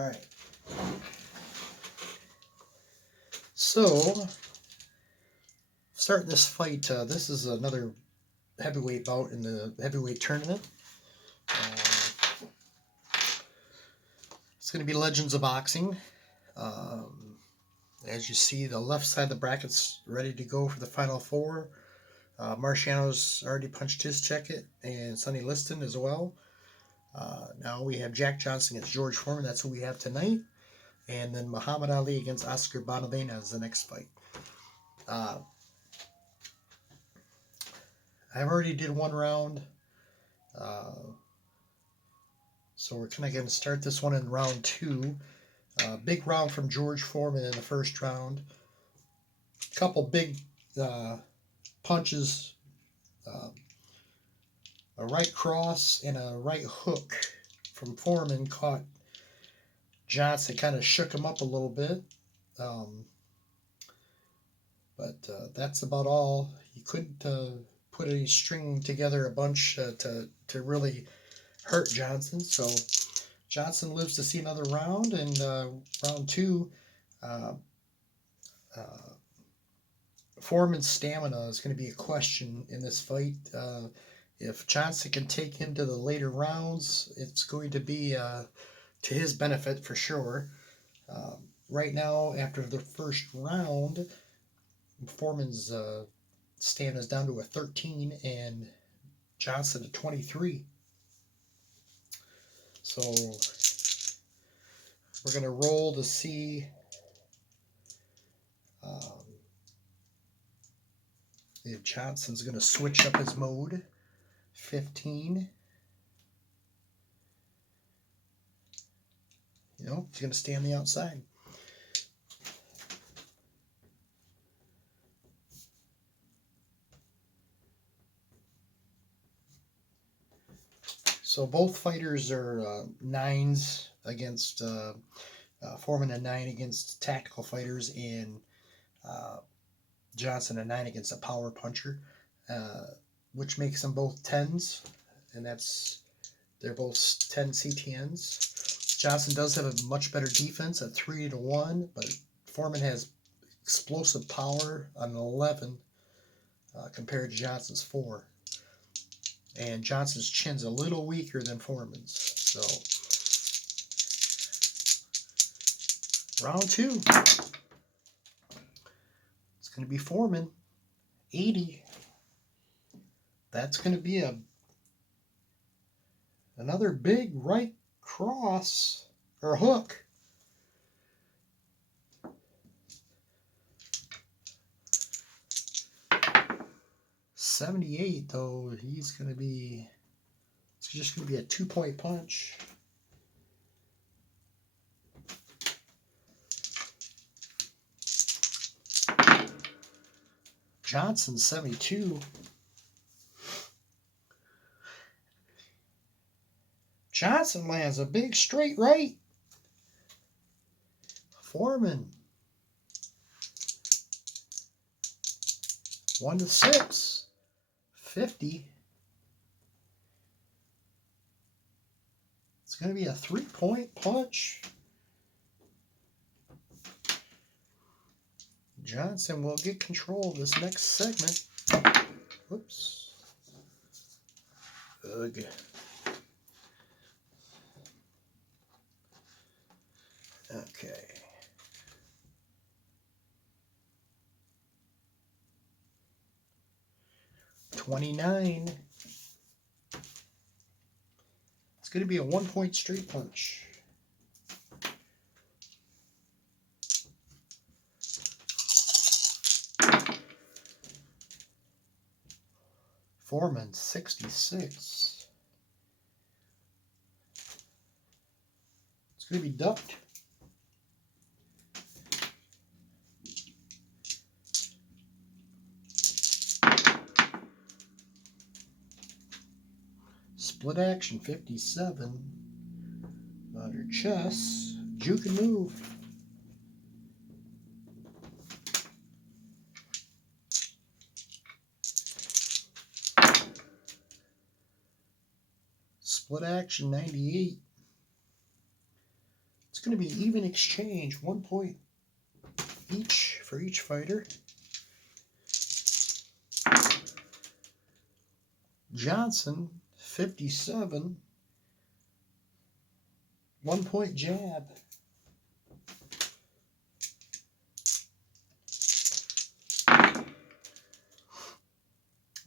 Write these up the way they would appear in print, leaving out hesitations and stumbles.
Alright. So, starting this fight, this is another heavyweight bout in the heavyweight tournament. It's going to be Legends of Boxing. As you see, the left side of the bracket's ready to go for the final four. Marciano's already punched his ticket, and Sonny Liston as well. Now we have Jack Johnson against George Foreman. That's who we have tonight. And then Muhammad Ali against Oscar Bonavena is the next fight. I've already did one round. So we're kind of going to start this one in round two. Big round from George Foreman in the first round. Couple big punches. A right cross and a right hook from Foreman caught Johnson, kind of shook him up a little bit. But that's about all. He couldn't put any string together a bunch to really hurt Johnson. So Johnson lives to see another round, and round two, Foreman's stamina is going to be a question in this fight. If Johnson can take him to the later rounds, it's going to be to his benefit for sure. Right now, after the first round, Foreman's stamina is down to a 13 and Johnson a 23. So we're going to roll to see if Johnson's going to switch up his mode. 15. He's going to stay on the outside. So both fighters are 9s against Foreman, a 9 against tactical fighters, and Johnson a 9 against a power puncher, which makes them both 10s, and they're both 10 CTNs. Johnson does have a much better defense at 3-1, but Foreman has explosive power on 11 compared to Johnson's 4. And Johnson's chin's a little weaker than Foreman's. So, round two. It's going to be Foreman, 80. That's going to be another big right cross or hook. $78 though, it's just going to be a 2-point punch. Johnson 72. Johnson lands a big straight right. Foreman 1-6. 50. It's going to be a 3-point punch. Johnson will get control of this next segment. Whoops. Ugh. Okay. $29. It's going to be a 1-point straight punch. Foreman 66. It's going to be ducked. Split action 57. Under chest. Juke and move. Split action 98. It's going to be even exchange, 1 point each for each fighter. Johnson, 57. 1 point jab.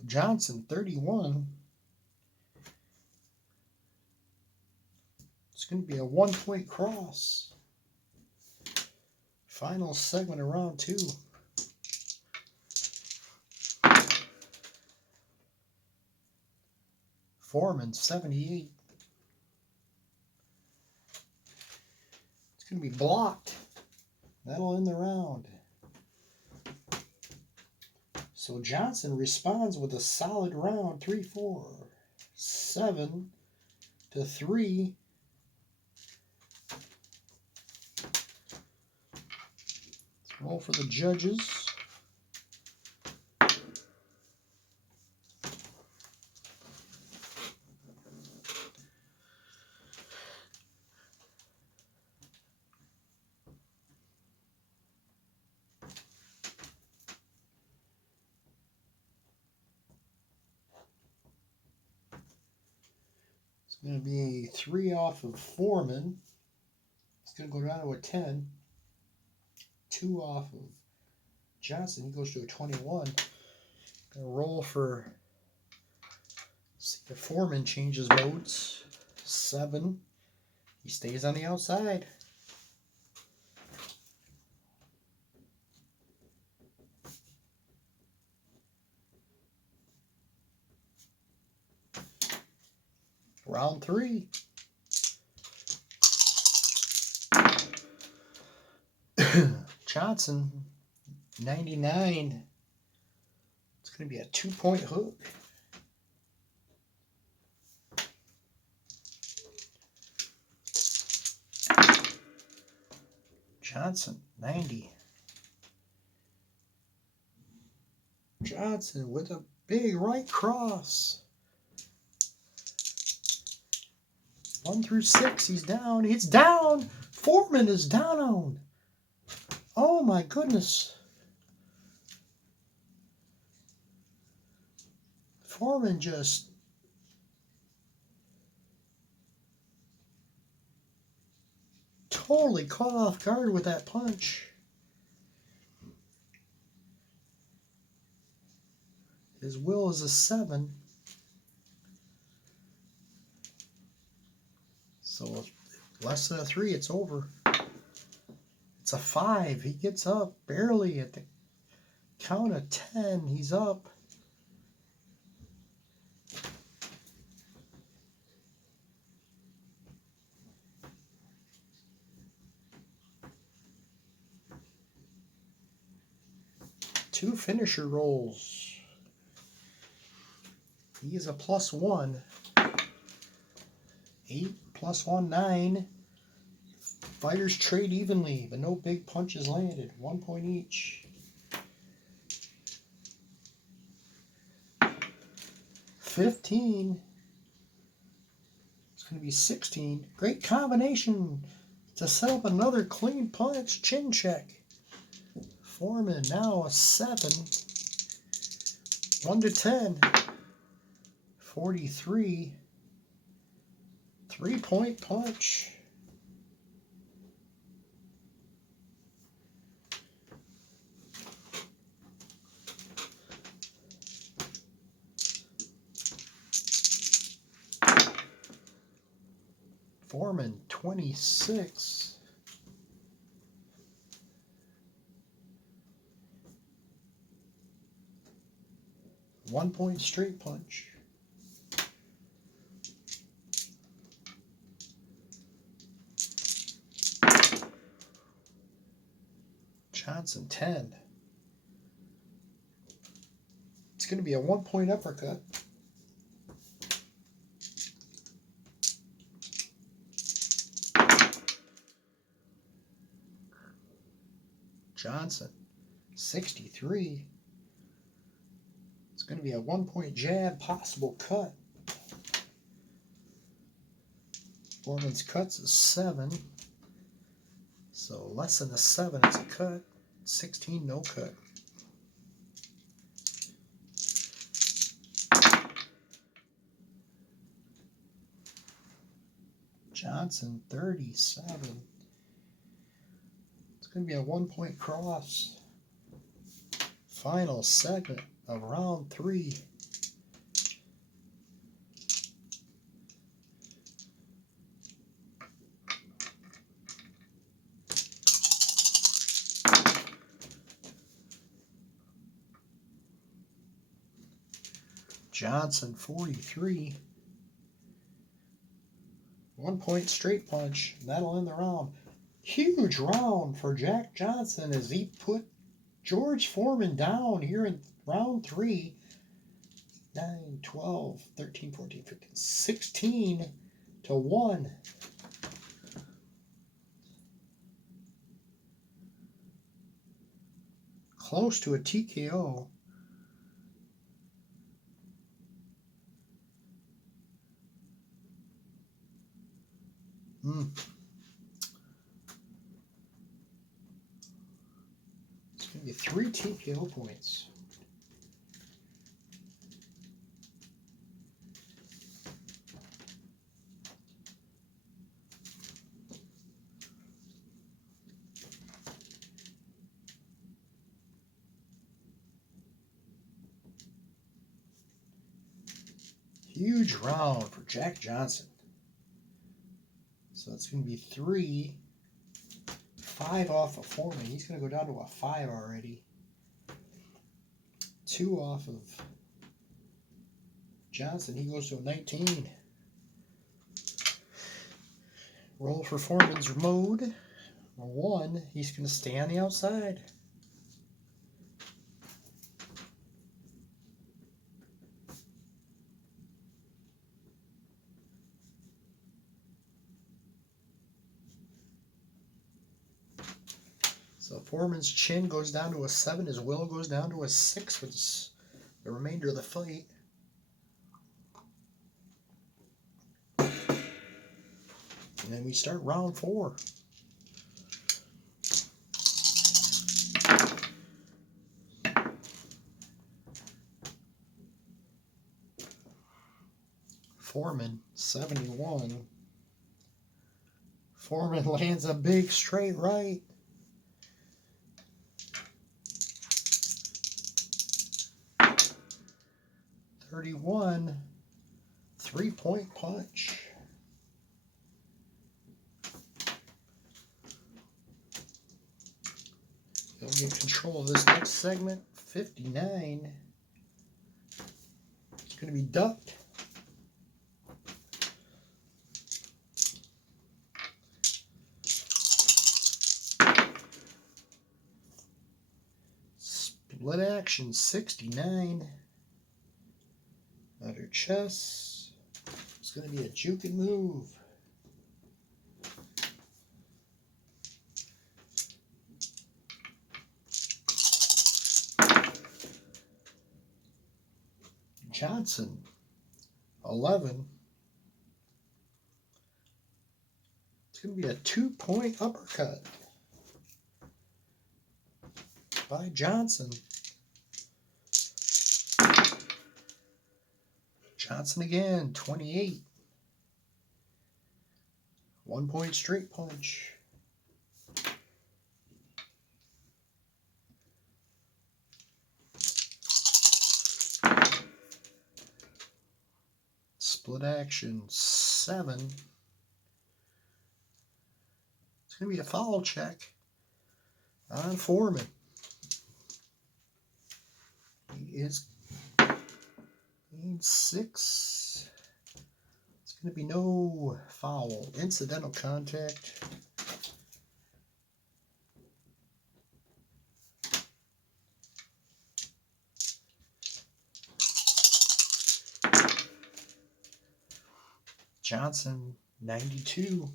Johnson, 31. It's going to be a 1 point cross. Final segment of round 2. Foreman, 78. It's going to be blocked. That'll end the round. So Johnson responds with a solid round, 3-4, 7-3. Let's roll for the judges. It's going to be 3 off of Foreman. It's going to go down to a 10. 2 off of Johnson. He goes to a 21. Going to roll for, see if Foreman changes modes. 7. He stays on the outside. Round 3. Johnson, 99. It's going to be a 2 point hook. Johnson, 90. Johnson with a big right cross. 1 through 6, he's down. It's down. Foreman is down. Oh my goodness. Foreman just totally caught off guard with that punch. His will is a 7. So less than a 3, it's over. It's a 5. He gets up barely at the count of 10. He's up. Two finisher rolls. He is a +1. 8 + 1, 9. Fighters trade evenly, but no big punches landed. 1 point each. 15. It's going to be 16. Great combination to set up another clean punch. Chin check. Foreman now a 7. 1 to 10. 43. 3 point punch. Foreman, 26. One point straight punch. Johnson, 10. It's going to be a 1 point uppercut. Johnson, 63. It's going to be a 1 point jab, possible cut. Foreman's cuts is 7. So less than a 7 is a cut. 16, no cut. Johnson, 37. It's going to be a 1-point cross. Final segment of round 3. Johnson, 43. 1-point straight punch. That'll end the round. Huge round for Jack Johnson as he put George Foreman down here in round 3. 9, 12, 13, 14, 15, 16 to 1. Close to a TKO. It's going to be 3 TKO points. Huge round for Jack Johnson. So it's going to be 3, 5 off of Foreman. He's going to go down to a 5 already. 2 off of Johnson. He goes to a 19. Roll for Foreman's mode. A 1. He's going to stay on the outside. So Foreman's chin goes down to a 7. His will goes down to a 6 for the remainder of the fight. And then we start round 4. Foreman, 71. Foreman lands a big straight right. .31, 3-point punch. He'll get control of this next segment. 59. It's going to be ducked. Split action, 69. Under chest. It's going to be a juke and move. Johnson, 11. It's going to be a 2-point uppercut by Johnson. Johnson again, 28. 1-point straight punch. Split action, 7. It's going to be a foul check on Foreman. He is in 6. It's going to be no foul. Incidental contact. Johnson, 92.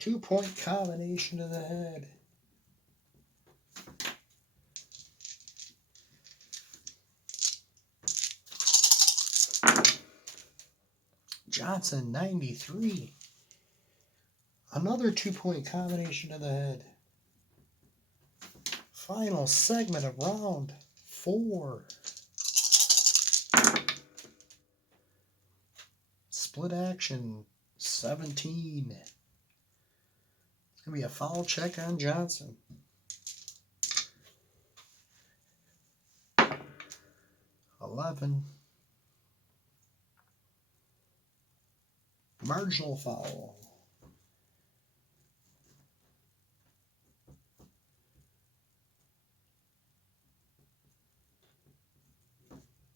2-point combination to the head. Johnson, 93. Another 2-point combination to the head. Final segment of round 4. Split action 17. It's going to be a foul check on Johnson. 11. Marginal foul.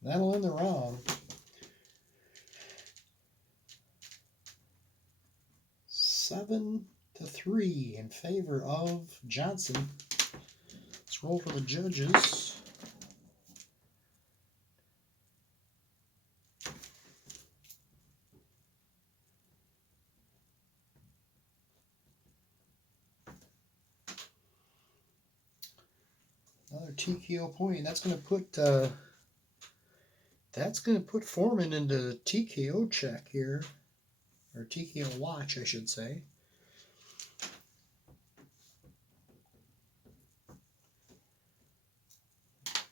That'll end the round. 7-3 in favor of Johnson. Let's roll for the judges. Another TKO point. That's going to put Foreman into TKO check here, or TKO watch, I should say.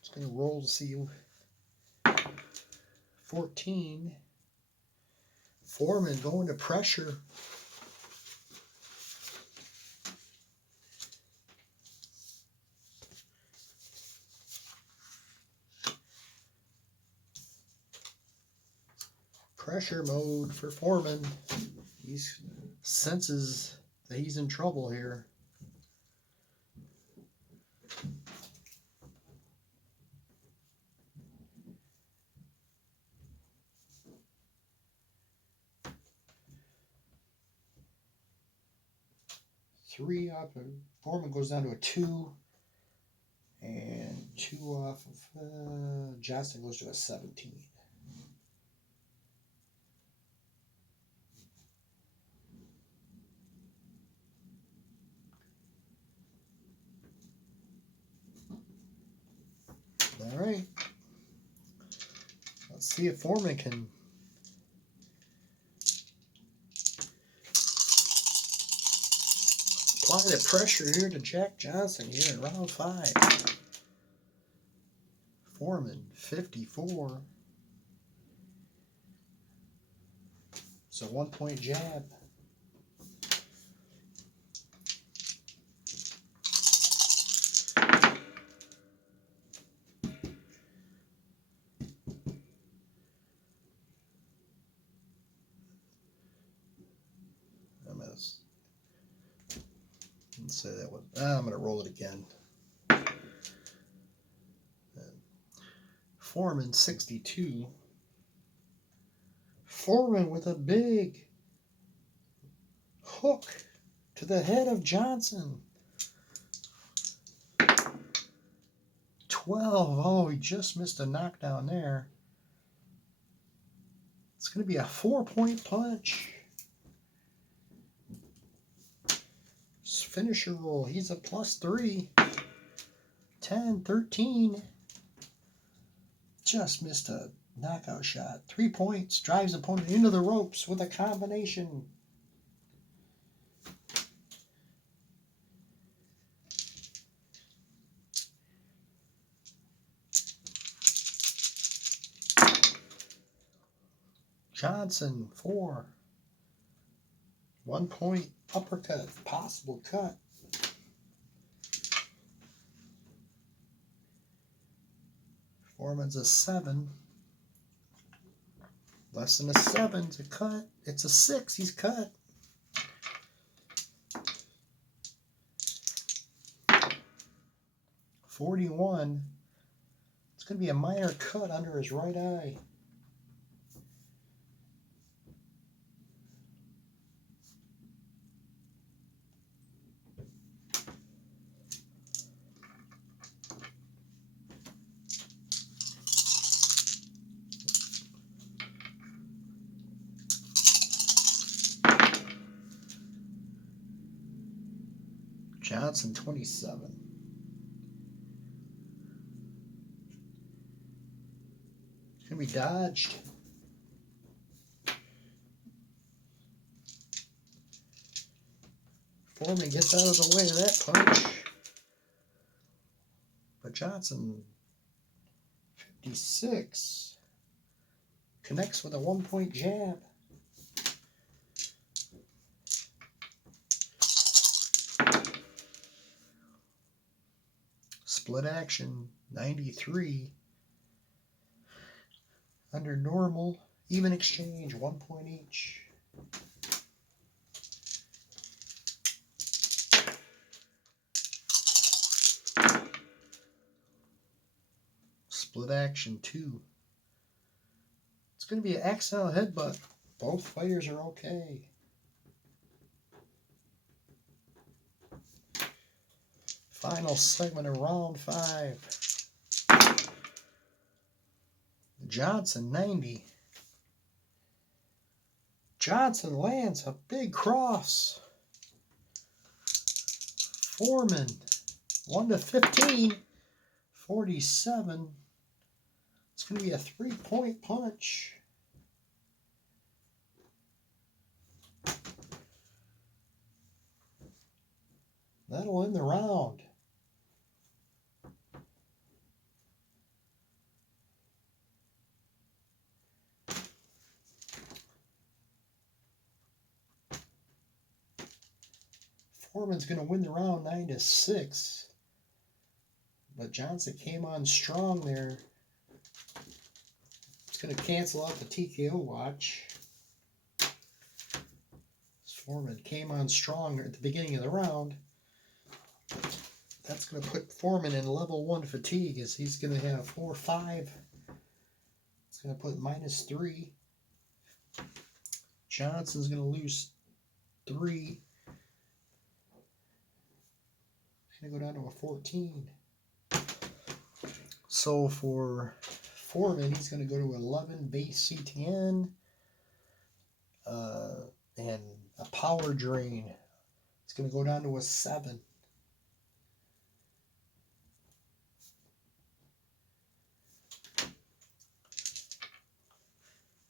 It's going to roll to see 14. Foreman going to pressure. Pressure mode for Foreman. He senses that he's in trouble here. Three up. Foreman goes down to a 2. And 2 off of Johnson goes to a 17. All right. Let's see if Foreman can apply the pressure here to Jack Johnson here in round 5. Foreman, 54. It's a 1-point jab. Say that one. I'm going to roll it again. Foreman, 62. Foreman with a big hook to the head of Johnson. 12. Oh, he just missed a knockdown there. It's going to be a 4-point punch. Finisher roll. He's a +3. 10, 13. Just missed a knockout shot. 3 points. Drives opponent into the ropes with a combination. Johnson, 4. 1-point uppercut. Possible cut. Foreman's a 7. Less than a 7 to cut. It's a 6. He's cut. $41. It's going to be a minor cut under his right eye. Johnson, 27. It's going to be dodged. Foreman gets out of the way of that punch. But Johnson, 56, connects with a 1-point jab. Split action, 93. Under normal, even exchange, 1 point each. Split action, 2. It's going to be an accidental headbutt. Both fighters are okay. Final segment of round 5. Johnson, 90. Johnson lands a big cross. Foreman, 1-15, 47. It's going to be a 3-point punch. That'll end the round. Foreman's going to win the round 9-6. But Johnson came on strong there. It's going to cancel out the TKO watch. Foreman came on strong at the beginning of the round. That's going to put Foreman in level 1 fatigue as he's going to have 4-5. It's going to put -3. Johnson's going to lose 3. It's going to go down to a 14. So for Foreman, he's going to go to 11 base CTN and a power drain. It's going to go down to a 7.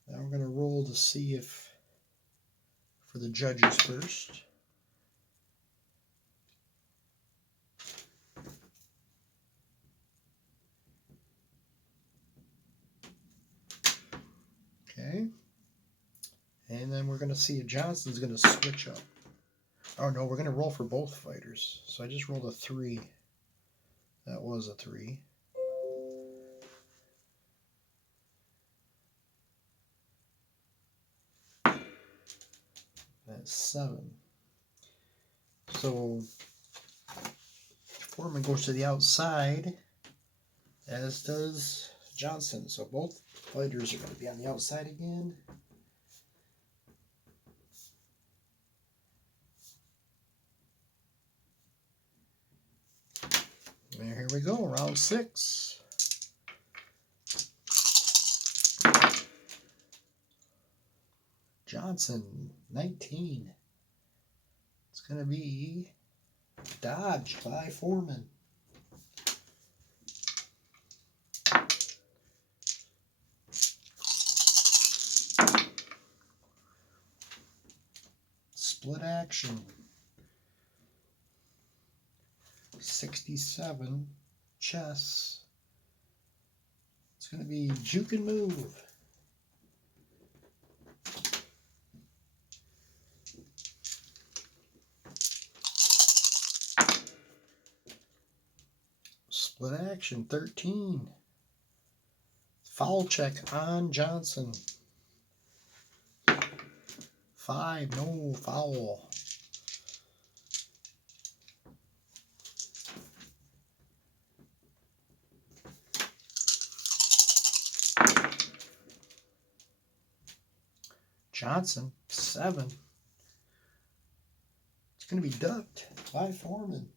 Now we're going to roll to see if, for the judges first. Okay. And then we're going to see if Johnson's going to switch up. Oh no, we're going to roll for both fighters. So I just rolled a 3. That was a 3. That's 7. So Foreman goes to the outside, as does Johnson. So both fighters are going to be on the outside again. And here we go, round 6. Johnson, 19. It's going to be dodged by Foreman. Split action. 67. Chess. It's going to be juke and move. Split action, 13. Foul check on Johnson. 5, no foul. Johnson, 7. It's going to be ducked by Foreman.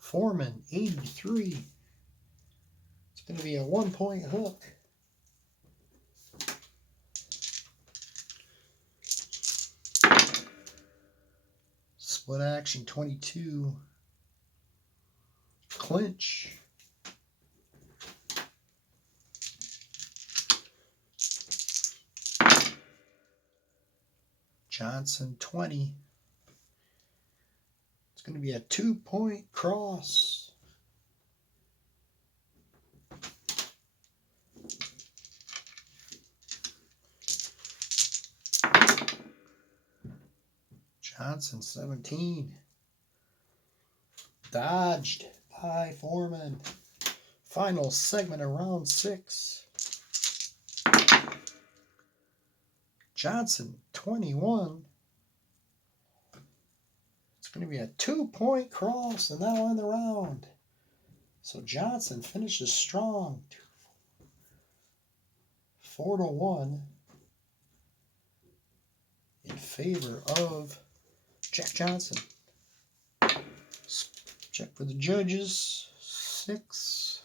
Foreman, 83. It's going to be a 1-point hook. Split action, 22. Clinch. Johnson 20. It's going to be a 2-point cross. Johnson 17. Dodged by Foreman. Final segment of round 6. Johnson 21. It's going to be a 2-point cross, and that'll end the round. So Johnson finishes strong. 4-1 in favor of Jack Johnson. Check for the judges. 6.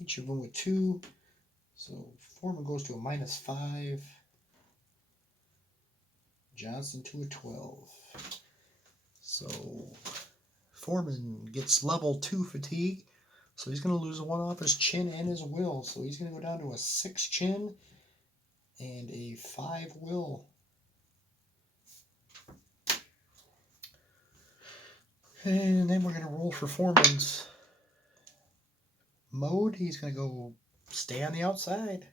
Each of them with 2. So Foreman goes to a -5. Johnson to a 12. So Foreman gets level 2 fatigue. So he's going to lose 1 off his chin and his will. So he's going to go down to a 6 chin and a 5 will. And then we're going to roll for Foreman's mode. He's going to go stay on the outside.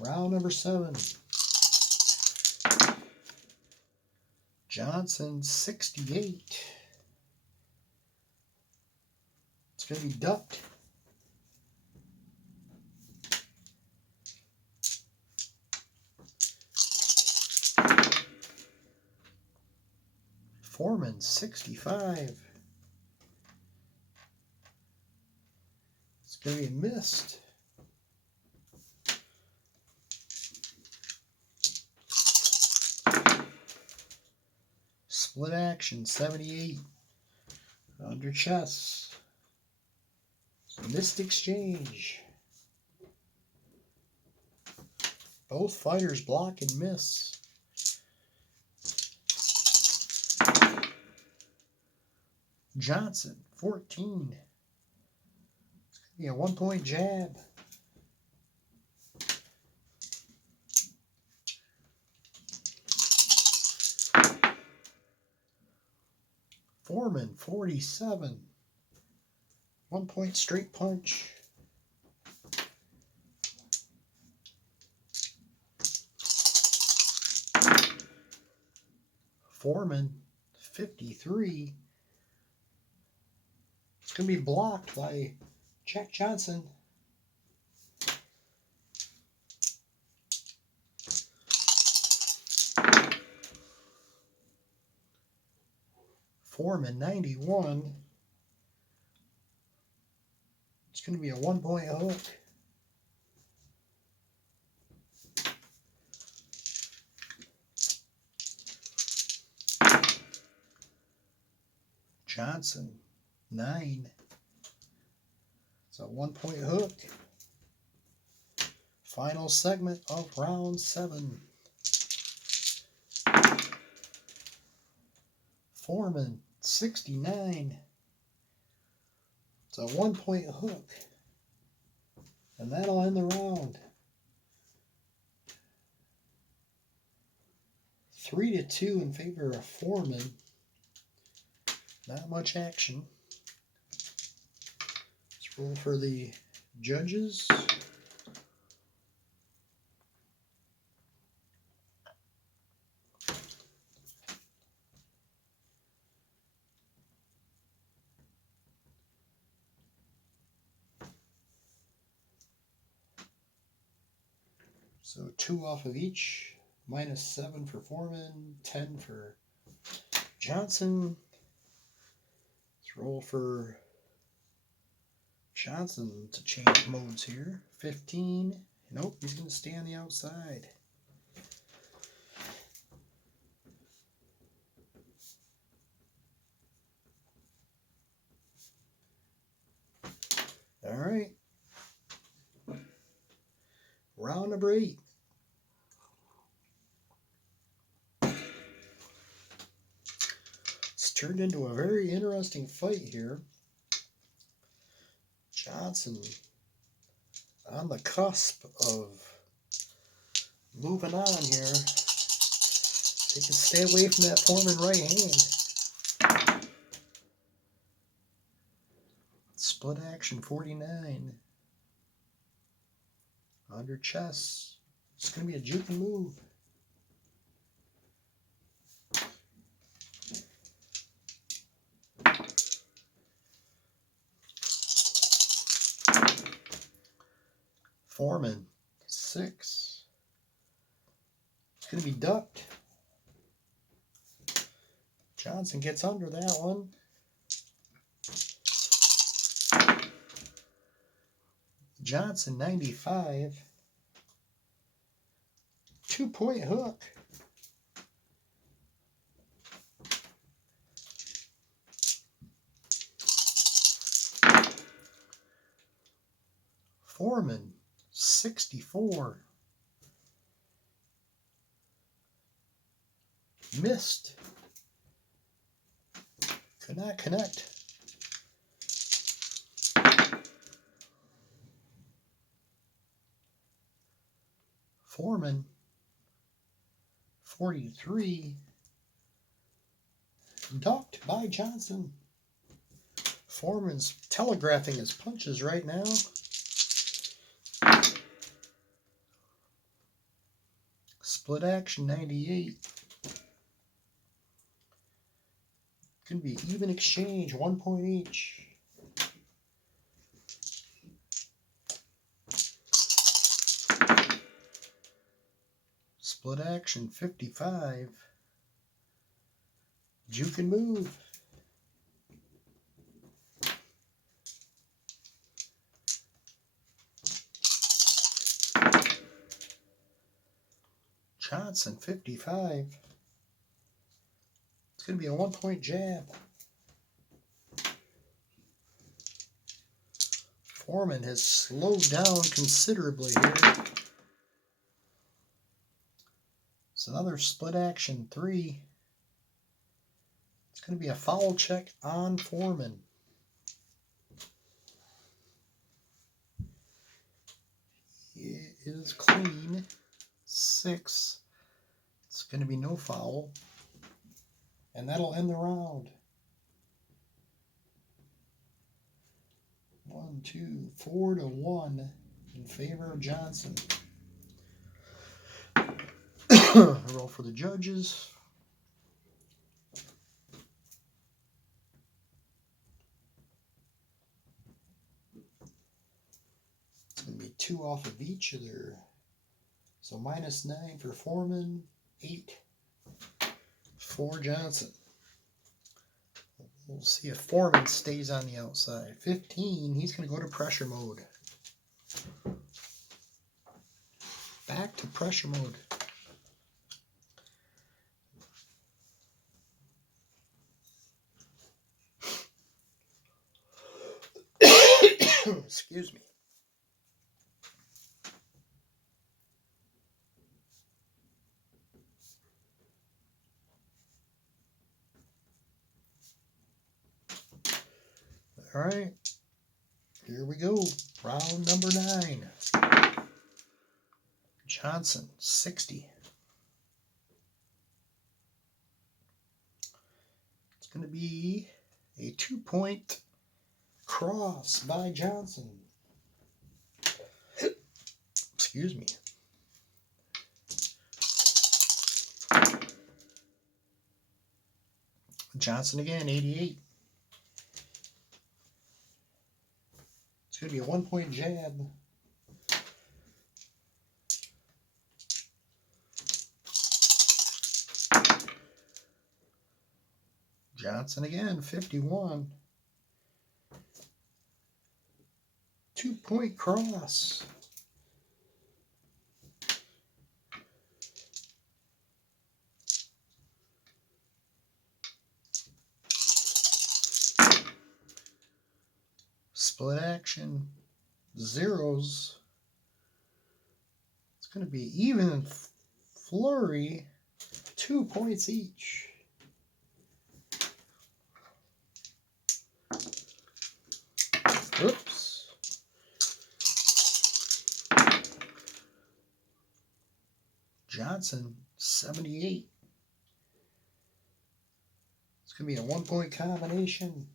Round number 7. Johnson 68. It's going to be ducked. Foreman 65. It's going to be missed. Split action 78. Under chess. Missed exchange. Both fighters block and miss. Johnson 14. It's going to be a 1-point jab. Foreman 47. 1-point straight punch. Foreman 53. It's going to be blocked by Jack Johnson. Foreman 91. It's going to be a 1-point hook. Johnson 9. It's a 1-point hook. Final segment of round 7. Foreman 69. It's a 1-point hook. And that'll end the round. 3-2 in favor of Foreman. Not much action. Let's roll for the judges. So 2 off of each. -7 for Foreman, 10 for Johnson. Let's roll for Johnson to change modes here. 15. Nope, he's going to stay on the outside. All All right. Round number 8. It's turned into a very interesting fight here. Johnson on the cusp of moving on here. They can stay away from that Foreman right hand. Split action 49. Under chest. It's going to be a juke and move. Foreman, 6. It's going to be ducked. Johnson gets under that one. Johnson, 95. 2-point hook. Foreman, 64. Missed. Could not connect. Foreman, 43. Ducked by Johnson. Foreman's telegraphing his punches right now. Split action 98. Could be even exchange, 1 point each. Split action 55. Juke and move. Johnson, 55. It's going to be a 1 point jab. Foreman has slowed down considerably here. It's another split action 3. It's going to be a foul check on Foreman. It is clean. 6. It's going to be no foul. And that'll end the round. 1, 2, 4-1 in favor of Johnson. Roll for the judges. It's going to be 2 off of each of their. So -9 for Foreman, 8 for Johnson. We'll see if Foreman stays on the outside. 15, he's going to go to pressure mode. Back to pressure mode. Excuse me. All right, here we go. Round number 9. Johnson, 60. It's going to be a 2-point cross by Johnson. Excuse me. Johnson again, 88. It's going to be a 1-point jab. Johnson again, 51. 2-point cross. Split action zeros. It's going to be even flurry, 2 points each. Oops. Johnson, 78. It's going to be a 1-point combination.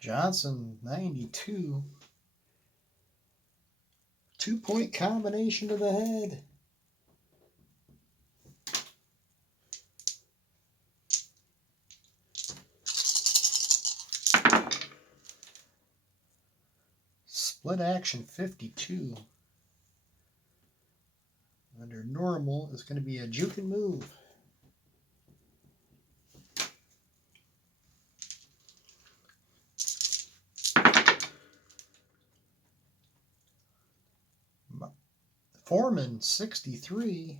Johnson, 92. 2-point combination to the head. Split action, 52. Under normal is going to be a juke and move. Foreman, 63.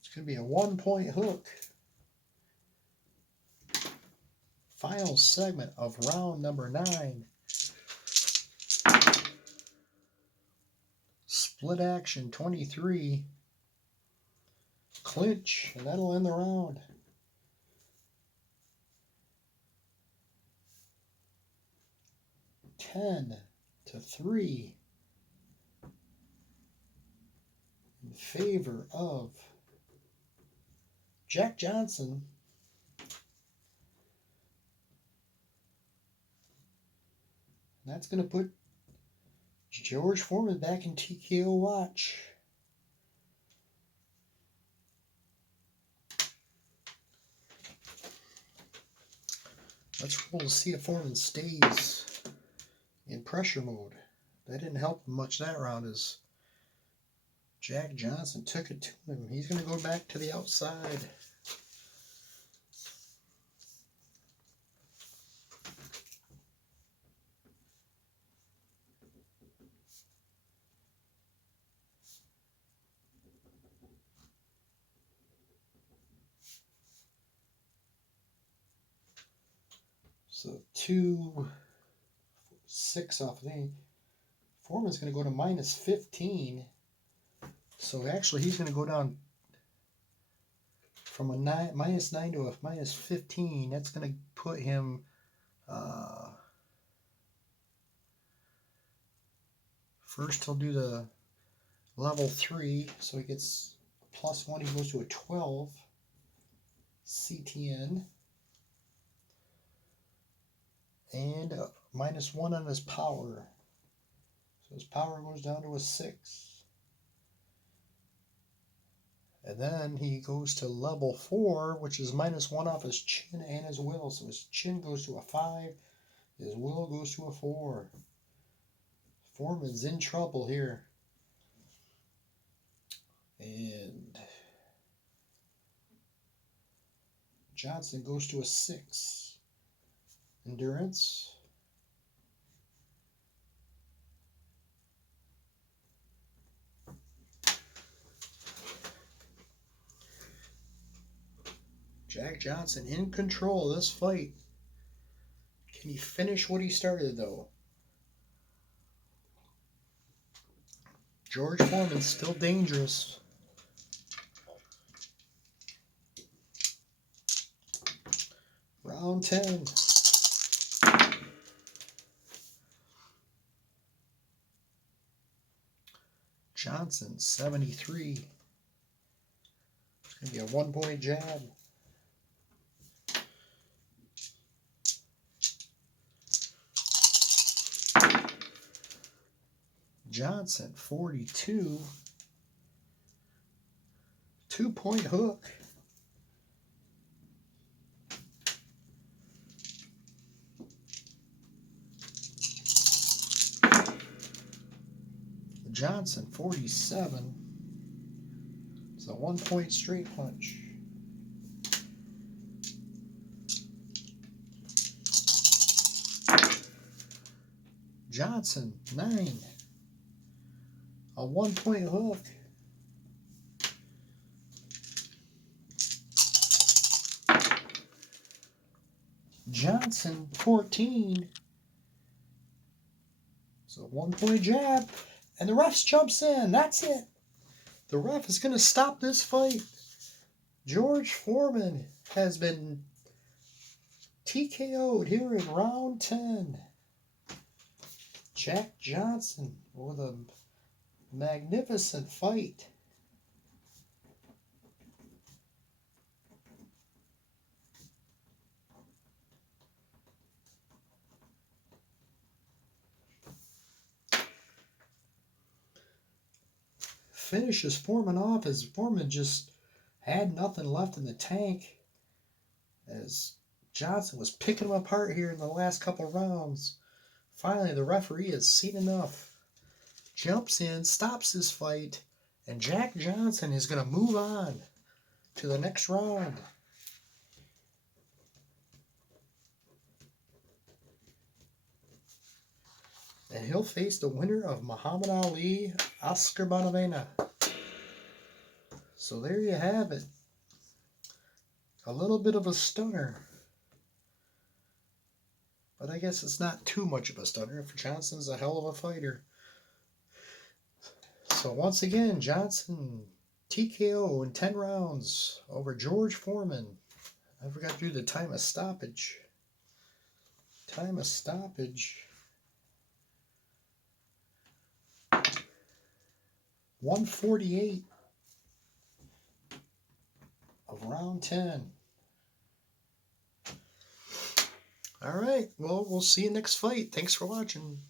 It's going to be a 1-point hook. Final segment of round number 9. Split action, 23. Clinch, and that'll end the round. $10-3 in favor of Jack Johnson. And that's going to put George Foreman back in TKO watch. Let's roll to see if Foreman stays in pressure mode. That didn't help him much that round as Jack Johnson took it to him. He's going to go back to the outside. So 2, 6 off of the Foreman's going to go to minus 15. So actually he's going to go down from a minus 9 to a minus 15. That's going to put him first he'll do the level 3. So he gets +1. He goes to a 12 CTN. And -1 on his power. So his power goes down to a 6. And then he goes to level 4, which is -1 off his chin and his will. So his chin goes to a 5. His will goes to a 4. Foreman's in trouble here. And Johnson goes to a 6. Endurance. Jack Johnson in control of this fight. Can he finish what he started, though? George Foreman's still dangerous. Round 10. Johnson, 73. It's going to be a 1-point jab. Johnson, 42. 2-point hook. Johnson, 47. It's a 1-point straight punch. Johnson, 9. A 1-point hook. Johnson, 14. So 1-point jab. And the ref jumps in. That's it. The ref is going to stop this fight. George Foreman has been TKO'd here in round 10. Jack Johnson with a magnificent fight. Finishes Foreman off as Foreman just had nothing left in the tank as Johnson was picking him apart here in the last couple of rounds. Finally, the referee has seen enough, jumps in, stops this fight, and Jack Johnson is going to move on to the next round. And he'll face the winner of Muhammad Ali, Oscar Bonavena. So there you have it. A little bit of a stunner. But I guess it's not too much of a stunner if Johnson's a hell of a fighter. So once again, Johnson TKO in 10 rounds over George Foreman. I forgot to do the time of stoppage. Time of stoppage. 1:48 of round 10. All right, well, we'll see you next fight. Thanks for watching.